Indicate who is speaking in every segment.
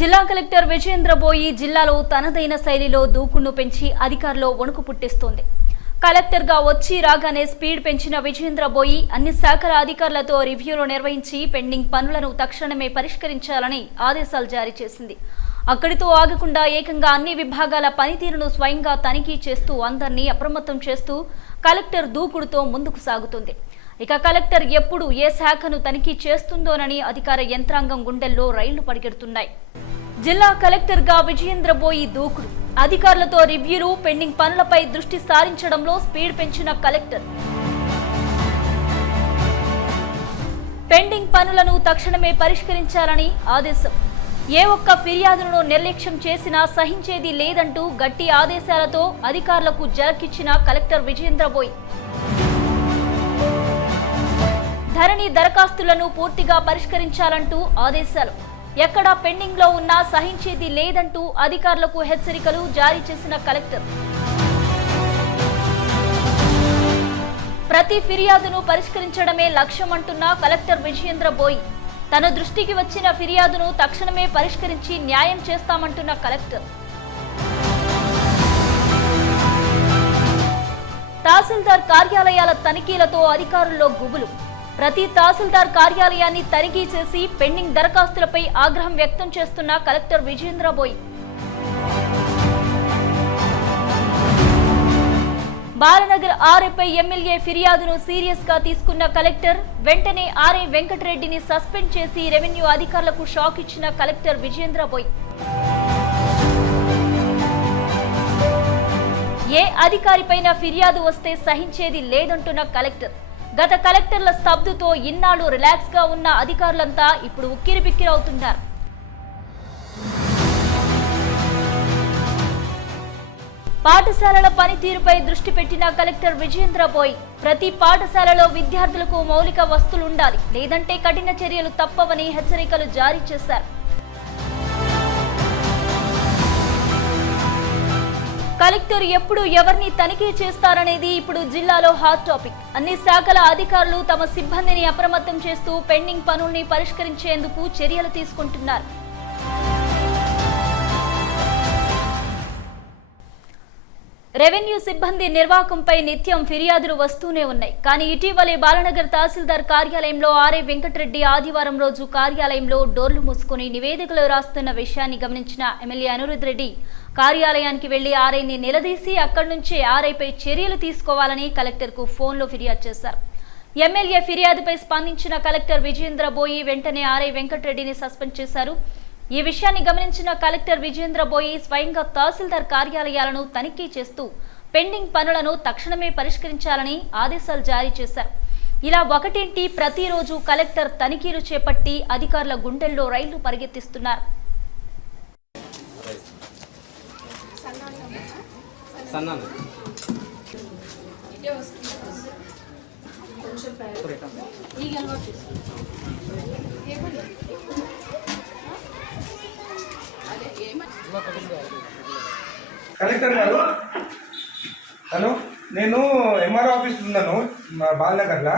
Speaker 1: జిల్లా కలెక్టర్ విజయేంద్ర బోయి జిల్లాలో తనదైన శైలిలో దూకుడును పెంచి అధికారులు వణుకు పుట్టిస్తోంది. కలెక్టర్గా వచ్చి రాగానే స్పీడ్ పెంచిన విజయేంద్ర బోయి అన్ని శాఖల అధికారులతో రివ్యూలు నిర్వహించి పెండింగ్ పనులను తక్షణమే పరిష్కరించాలని ఆదేశాలు జారీ చేసింది. అక్కడితో ఆగకుండా ఏకంగా అన్ని విభాగాల పనితీరును స్వయంగా తనిఖీ చేస్తూ అందరినీ అప్రమత్తం చేస్తూ కలెక్టర్ దూకుడుతో ముందుకు సాగుతుంది. ఇక కలెక్టర్ ఎప్పుడు ఏ శాఖను తనిఖీ చేస్తుందోనని అధికార యంత్రాంగం గుండెల్లో రైళ్ళు పరిగెడుతున్నాయి. జిల్లా కలెక్టర్గా విజయేంద్ర బోయి దూకుడు. అధికారులతో రివ్యూలు పెండింగ్ పనులపై దృష్టి సారించడంలో స్పీడ్ పెంచిన కలెక్టర్. పెండింగ్ పనులను తక్షణమే పరిష్కరించాలని ఆదేశం. ఏ ఒక్క ఫిర్యాదులను నిర్లక్ష్యం చేసినా సహించేది లేదంటూ గట్టి ఆదేశాలతో అధికారులకు జరకిచ్చిన కలెక్టర్ విజయేంద్ర బోయ్ ధరణి దరఖాస్తులను పూర్తిగా పరిష్కరించాలంటూ ఆదేశాలు. ఎక్కడా పెండింగ్లో ఉన్నా సహించేది లేదంటూ అధికారులకు హెచ్చరికలు జారీ చేసిన కలెక్టర్. ప్రతి ఫిర్యాదును పరిష్కరించడమే లక్ష్యమంటున్న కలెక్టర్ విజయేంద్ర బోయ్. తన దృష్టికి వచ్చిన ఫిర్యాదును తక్షణమే పరిష్కరించి న్యాయం చేస్తామంటున్న కలెక్టర్. తహసీల్దార్ కార్యాలయాల తనిఖీలతో అధికారుల్లో గుబులు. ప్రతి తహసీల్దార్ కార్యాలయాన్ని తనిఖీ చేసి పెండింగ్ దరఖాస్తులపై ఆగ్రహం వ్యక్తం చేస్తున్న కలెక్టర్ విజేంద్రబోయ్ బాలనగర్ ఆర్ఏపై ఎమ్మెల్యే ఫిర్యాదును సీరియస్గా తీసుకున్న కలెక్టర్ వెంటనే ఆర్ఏ వెంకటరెడ్డిని సస్పెండ్ చేసి రెవెన్యూ అధికారులకు షాక్ ఇచ్చిన కలెక్టర్ విజేంద్రబోయ్ ఏ అధికారిపైన ఫిర్యాదు వస్తే సహించేది లేదంటున్న కలెక్టర్. గత కలెక్టర్ల స్తబ్దుతో ఇన్నాళ్ళు రిలాక్స్గా ఉన్న అధికారులంతా ఇప్పుడు ఉక్కిరిబిక్కిరవుతున్నారు పాఠశాలల పనితీరుపై దృష్టి పెట్టిన కలెక్టర్ విజయేంద్ర బోయ్ ప్రతి పాఠశాలలో విద్యార్థులకు మౌలిక వస్తువులు ఉండాలి లేదంటే కఠిన చర్యలు తప్పవని హెచ్చరికలు జారీ చేశారు. కలెక్టర్ ఎప్పుడు ఎవరిని తనిఖీ చేస్తారనేది ఇప్పుడు జిల్లాలో హాట్ టాపిక్. అన్ని శాఖల అధికారులు తమ సిబ్బందిని అప్రమత్తం చేస్తూ పెండింగ్ పనుల్ని పరిష్కరించేందుకు చర్యలు తీసుకుంటున్నారు. రెవెన్యూ సిబ్బంది నిర్వాహకంపై నిత్యం ఫిర్యాదులు వస్తూనే ఉన్నాయి. కానీ ఇటీవలే బాలనగర్ తహసీల్దార్ కార్యాలయంలో ఆర్ఐ వెంకటరెడ్డి ఆదివారం రోజు కార్యాలయంలో డోర్లు మూసుకుని నివేదికలు రాస్తున్న విషయాన్ని గమనించిన ఎమ్మెల్యే అనిరుద్ రెడ్డి కార్యాలయానికి వెళ్ళి ఆర్ఐని నిలదీసి అక్కడి నుంచే ఆర్ఐపై చర్యలు తీసుకోవాలని కలెక్టర్కు ఫోన్లో ఫిర్యాదు చేశారు. ఎమ్మెల్యే ఫిర్యాదుపై స్పందించిన కలెక్టర్ విజేంద్ర బోయి వెంటనే ఆర్ఐ వెంకటరెడ్డిని సస్పెండ్ చేశారు. ఈ విషయాన్ని గమనించిన కలెక్టర్ విజేంద్ర బోయి స్వయంగా తహసీల్దార్ కార్యాలయాలను తనిఖీ చేస్తూ పెండింగ్ పనులను తక్షణమే పరిష్కరించాలని ఆదేశాలు జారీ చేశారు. ఇలా ఒకటేంటి? ప్రతిరోజు కలెక్టర్ తనిఖీలు చేపట్టి అధికారుల గుండెల్లో రైళ్ళు పరిగెత్తిస్తున్నారు.
Speaker 2: సన్నాను
Speaker 3: కలెక్టర్ గారు. హలో నేను ఎంఆర్ ఆఫీస్ ఉన్నాను మా బాలనగర్లో.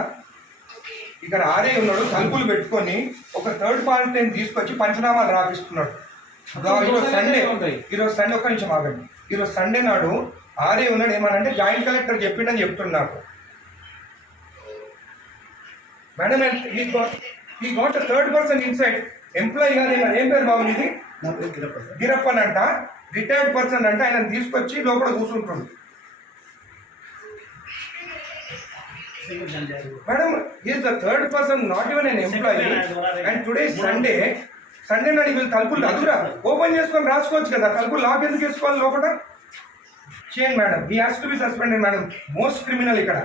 Speaker 3: ఇక్కడ ఆర్ఏ ఉన్నాడు తలుపులు పెట్టుకొని ఒక థర్డ్ పార్టీని తీసుకొచ్చి పంచనామాలు రాపిస్తున్నాడు. ఈరోజు సండే ఈరోజు సండే ఒక్క నిమిషం ఆగండి. ఈరోజు సండే నాడు ఆర్ఏ ఉన్నాడు ఏమనంటే జాయింట్ కలెక్టర్ చెప్పిండని చెప్తున్నాడు madam he got third person inside employee ఈయన. ఏం పేరు బాబు ఇది గిరప్పన్ అంట రిటైర్డ్ పర్సన్ అంటే ఆయన తీసుకొచ్చి లోపల కూర్చుంటుండు madam is the third person not even an employee and today Sunday Sunday నాడు వీళ్ళు తలుపులు అదురా. ఓపెన్ చేసుకొని రాసుకోవచ్చు కదా. తలుపులు లాక్ ఎందుకు వేసుకోవాలి లోపల? చేయండి madam. He has to be suspended madam. Most criminal ఇక్కడ.